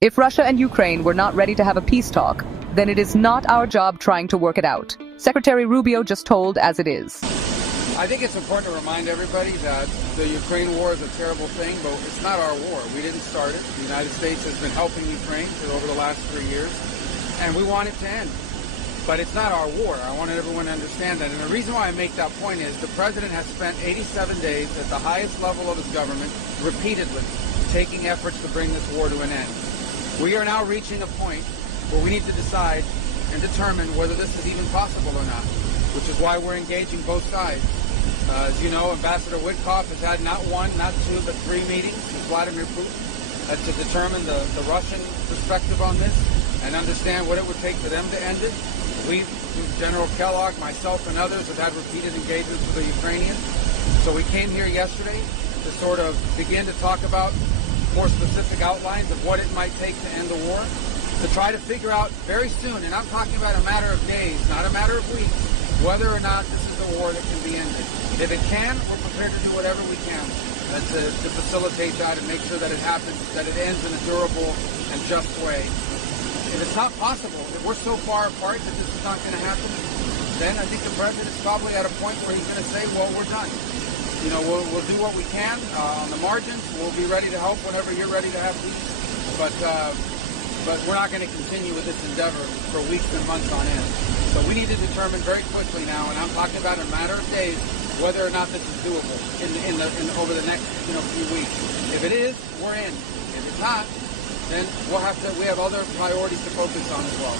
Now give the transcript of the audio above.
If Russia and Ukraine were not ready to have a peace talk, then it is not our job trying to work it out. Secretary Rubio just told as it is. I think it's important to remind everybody that the Ukraine war is a terrible thing, but it's not our war. We didn't start it. The United States has been helping Ukraine for over the last 3 years, and we want it to end. But it's not our war. I want everyone to understand that. And the reason why I make that point is the president has spent 87 days at the highest level of his government repeatedly taking efforts to bring this war to an end. We are now reaching a point where we need to decide and determine whether this is even possible or not, which is why we're engaging both sides. As you know, Ambassador Witkoff has had not one, not two, but 3 meetings with Vladimir Putin to determine the Russian perspective on this and understand what it would take for them to end it. We, General Kellogg, myself, and others have had repeated engagements with the Ukrainians. So we came here yesterday to sort of begin to talk about more specific outlines of what it might take to end the war, to try to figure out very soon, and I'm talking about a matter of days, not a matter of weeks, whether or not this is a war that can be ended. If it can, we're prepared to do whatever we can to facilitate that and make sure that it happens, that it ends in a durable and just way. If it's not possible, if we're so far apart that this is not going to happen, then I think the president is probably at a point where he's going to say, well, we're done. You know, we'll do what we can on the margins. We'll be ready to help whenever you're ready to have peace. But we're not going to continue with this endeavor for weeks and months on end. So we need to determine very quickly now, and I'm talking about in a matter of days, whether or not this is doable over the next few weeks. If it is, we're in. If it's not, then we have other priorities to focus on as well.